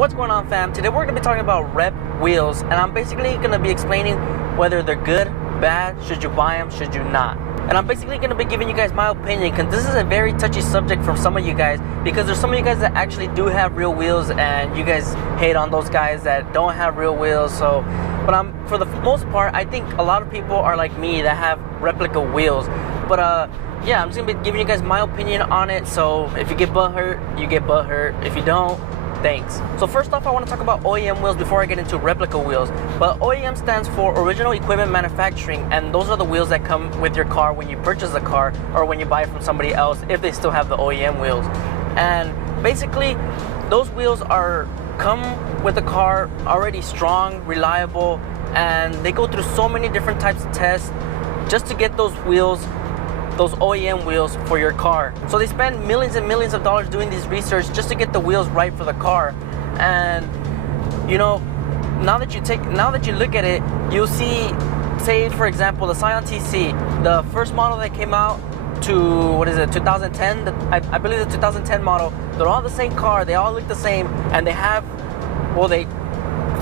What's going on, fam? Today we're going to be talking about Rep wheels, and I'm basically going to be explaining whether they're good, bad, should you buy them, should you not. And I'm basically going to be giving you guys my opinion, because this is a very touchy subject from some of you guys, because there's some of you guys that actually do have real wheels, and you guys hate on those guys that don't have real wheels. So, but for the most part, I think a lot of people are like me that have replica wheels. But yeah, I'm just going to be giving you guys my opinion on it. So if you get butthurt, you get butthurt. If you don't, thanks. So first off, I want to talk about OEM wheels before I get into replica wheels. But OEM stands for Original Equipment Manufacturing, and those are the wheels that come with your car when you purchase a car or when you buy it from somebody else, if they still have the OEM wheels. And basically, those wheels come with the car already strong, reliable, and they go through so many different types of tests just to get those wheels, those OEM wheels for your car. So they spend millions and millions of dollars doing this research just to get the wheels right for the car. And you know, now that you look at it, you'll see, say for example, the Scion TC, the first model that came out to 2010. I believe the 2010 model. They're all the same car. They all look the same, and they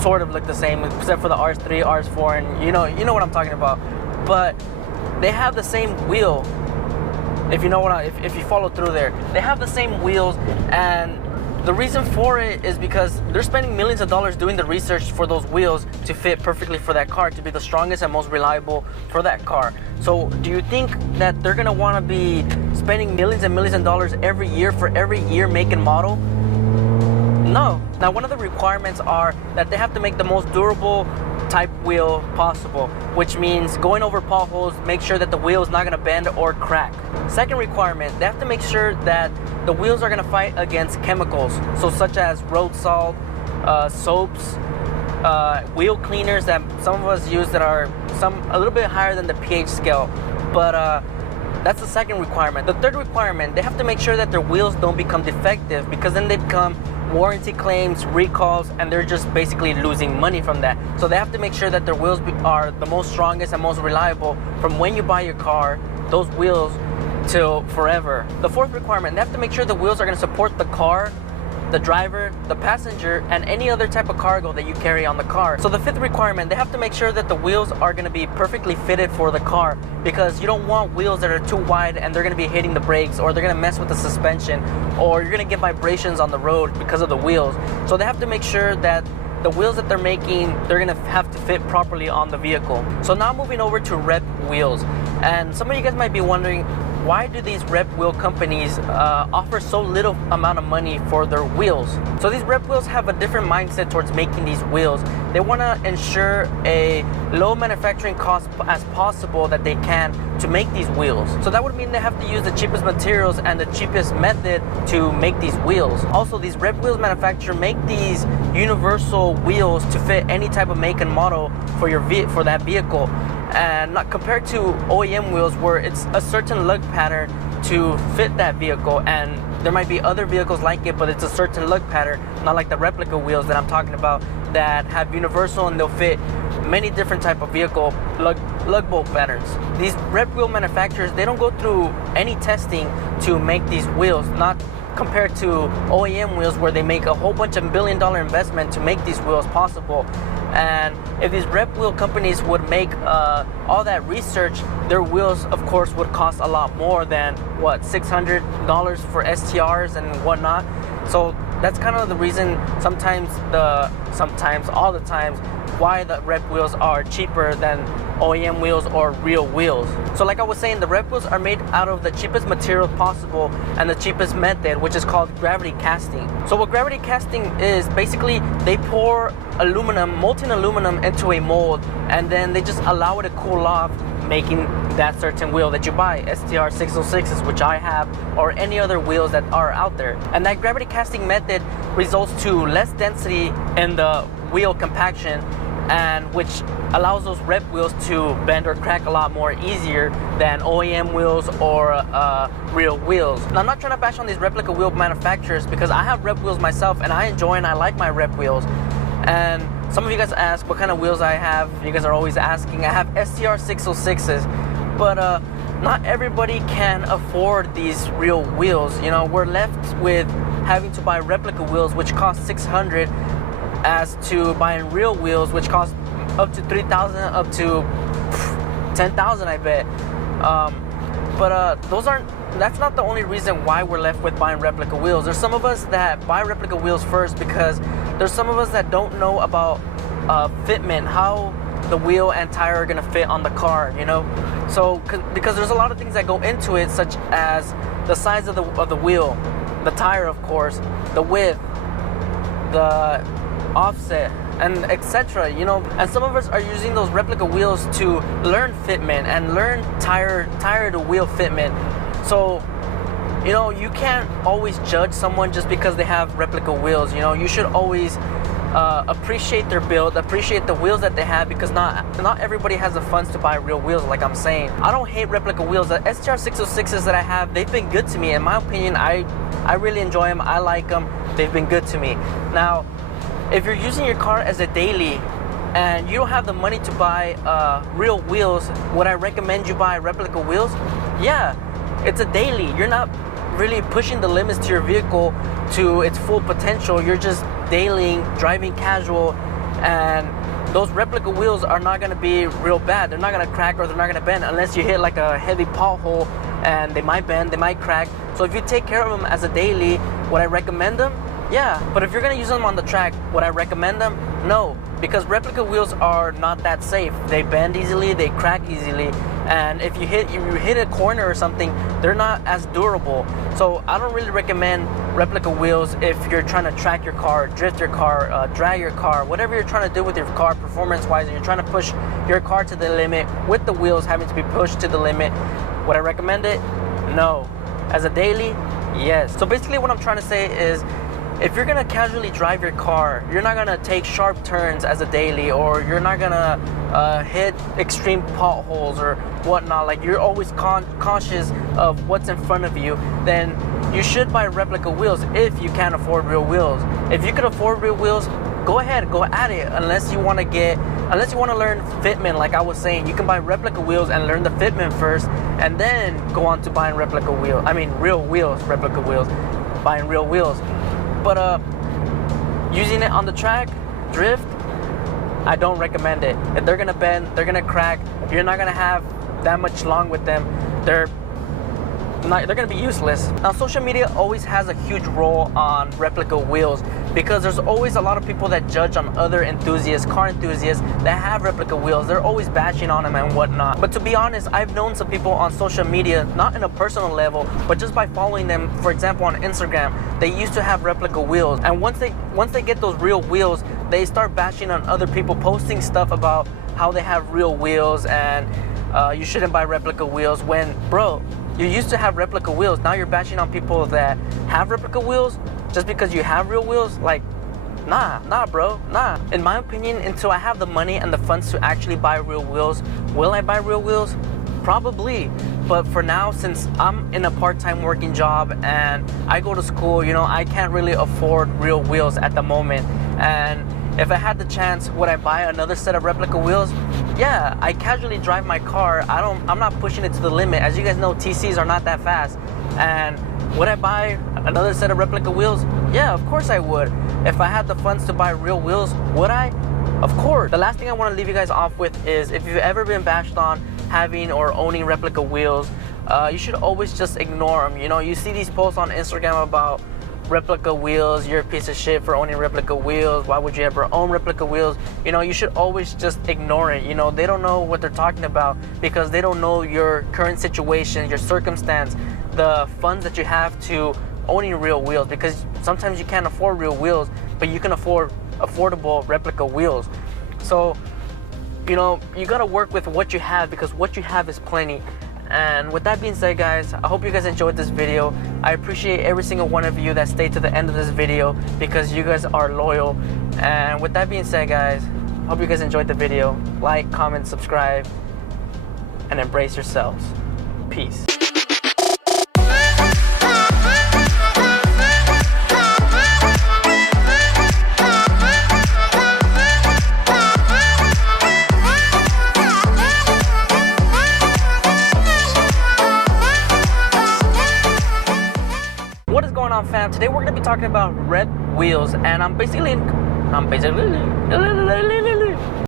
sort of look the same except for the RS3, RS4, and you know what I'm talking about. But they have the same wheel. If you know if you follow through there, they have the same wheels, and the reason for it is because they're spending millions of dollars doing the research for those wheels to fit perfectly for that car, to be the strongest and most reliable for that car. So do you think that they're gonna want to be spending millions and millions of dollars every year for every year, make and model? No. Now, one of the requirements are that they have to make the most durable type wheel possible, which means going over potholes, make sure that the wheel is not going to bend or crack. Second requirement, they have to make sure that the wheels are going to fight against chemicals, so such as road salt, soaps, wheel cleaners that some of us use that are a little bit higher than the pH scale. But that's the second requirement. The third requirement, they have to make sure that their wheels don't become defective, because then they become warranty claims, recalls, and they're just basically losing money from that. So they have to make sure that their wheels are the most strongest and most reliable from when you buy your car, those wheels, till forever. The fourth requirement, they have to make sure the wheels are going to support the car, the driver, the passenger, and any other type of cargo that you carry on the car. So the fifth requirement, they have to make sure that the wheels are going to be perfectly fitted for the car, because you don't want wheels that are too wide and they're going to be hitting the brakes, or they're going to mess with the suspension, or you're going to get vibrations on the road because of the wheels. So they have to make sure that the wheels that they're making, they're going to have to fit properly on the vehicle. So now moving over to Rep wheels. And some of you guys might be wondering, why do these Rep wheel companies offer so little amount of money for their wheels? So these Rep wheels have a different mindset towards making these wheels. They want to ensure a low manufacturing cost as possible that they can to make these wheels. So that would mean they have to use the cheapest materials and the cheapest method to make these wheels. Also, these Rep wheels manufacturer make these universal wheels to fit any type of make and model for that vehicle. And not compared to OEM wheels, where it's a certain lug pattern to fit that vehicle, and there might be other vehicles like it, but it's a certain lug pattern, not like the replica wheels that I'm talking about that have universal and they'll fit many different type of vehicle lug bolt patterns. These Rep wheel manufacturers, they don't go through any testing to make these wheels, not compared to OEM wheels where they make a whole bunch of $1 billion investment to make these wheels possible. And if these Rep wheel companies would make all that research, their wheels of course would cost a lot more than $600 for STRs and whatnot. So that's kind of the reason all the times why the Rep wheels are cheaper than OEM wheels or real wheels. So like I was saying, the Rep wheels are made out of the cheapest material possible and the cheapest method, which is called gravity casting. So what gravity casting is, basically they pour molten aluminum into a mold, and then they just allow it to cool off, making that certain wheel that you buy, STR 606s, which I have, or any other wheels that are out there. And that gravity casting method results to less density in the wheel compaction, and which allows those Rep wheels to bend or crack a lot more easier than OEM wheels or real wheels. Now, I'm not trying to bash on these replica wheel manufacturers, because I have Rep wheels myself and I enjoy and I like my Rep wheels. And some of you guys ask what kind of wheels I have. You guys are always asking. I have STR 606s, but not everybody can afford these real wheels. You know, we're left with having to buy replica wheels, which cost $600, as to buying real wheels, which cost up to $3,000, up to $10,000, I bet. But that's not the only reason why we're left with buying replica wheels. There's some of us that buy replica wheels first because there's some of us that don't know about fitment, how the wheel and tire are gonna fit on the car, you know. So because there's a lot of things that go into it, such as the size of the wheel, the tire, of course, the width, the offset, and etc., you know. And some of us are using those replica wheels to learn fitment and learn tire to wheel fitment. So, you know, you can't always judge someone just because they have replica wheels. You know, you should always appreciate their build, appreciate the wheels that they have, because not everybody has the funds to buy real wheels. Like I'm saying, I don't hate replica wheels. The STR 606s that I have, they've been good to me. In my opinion, I really enjoy them. I like them. They've been good to me. Now, if you're using your car as a daily and you don't have the money to buy real wheels, would I recommend you buy replica wheels? Yeah, it's a daily. You're not really pushing the limits to your vehicle to its full potential. You're just dailying, driving casual, and those replica wheels are not going to be real bad. They're not going to crack or they're not going to bend unless you hit like a heavy pothole, and they might bend, they might crack. So if you take care of them as a daily, would I recommend them? Yeah. But if you're going to use them on the track, would I recommend them? No, because replica wheels are not that safe. They bend easily, they crack easily, and if you hit a corner or something, they're not as durable. So I don't really recommend replica wheels if you're trying to track your car, drift your car, drag your car, whatever you're trying to do with your car performance-wise, and you're trying to push your car to the limit with the wheels having to be pushed to the limit. Would I recommend it? No. As a daily, yes. So basically what I'm trying to say is, if you're gonna casually drive your car, you're not gonna take sharp turns as a daily, or you're not gonna hit extreme potholes or whatnot, like you're always cautious of what's in front of you, then you should buy replica wheels if you can't afford real wheels. If you can afford real wheels, go ahead, go at it. Unless you want to learn fitment, like I was saying, you can buy replica wheels and learn the fitment first, and then go on to buying replica wheels. I mean, real wheels, replica wheels, buying real wheels. But using it on the track, drift, I don't recommend it. If they're gonna bend, they're gonna crack, you're not gonna have that much long with them. They're gonna be useless. Now, social media always has a huge role on replica wheels, because there's always a lot of people that judge on other enthusiasts, car enthusiasts that have replica wheels. They're always bashing on them and whatnot. But to be honest, I've known some people on social media, not in a personal level, but just by following them, for example, on Instagram, they used to have replica wheels. And once they get those real wheels, they start bashing on other people, posting stuff about how they have real wheels and you shouldn't buy replica wheels. When, bro, you used to have replica wheels. Now you're bashing on people that have replica wheels just because you have real wheels. Like, nah, bro, nah. In my opinion, until I have the money and the funds to actually buy real wheels, will I buy real wheels? Probably. But for now, since I'm in a part-time working job and I go to school, you know, I can't really afford real wheels at the moment. And if I had the chance, would I buy another set of replica wheels? Yeah, I casually drive my car. I'm not pushing it to the limit. As you guys know, TCs are not that fast. And would I buy another set of replica wheels? Yeah, of course I would. If I had the funds to buy real wheels, would I? Of course. The last thing I want to leave you guys off with is, if you've ever been bashed on having or owning replica wheels, you should always just ignore them. You know, you see these posts on Instagram about replica wheels, you're a piece of shit for owning replica wheels, why would you ever own replica wheels? You know, you should always just ignore it. You know, they don't know what they're talking about, because they don't know your current situation, your circumstance, the funds that you have to owning real wheels, because sometimes you can't afford real wheels, but you can afford affordable replica wheels. So, you know, you gotta work with what you have, because what you have is plenty. And with that being said, guys, I hope you guys enjoyed this video. I appreciate every single one of you that stayed to the end of this video, because you guys are loyal. And with that being said, guys, hope you guys enjoyed the video. Like, comment, subscribe, and embrace yourselves. Peace. fam? Today we're gonna be talking about red wheels, and I'm basically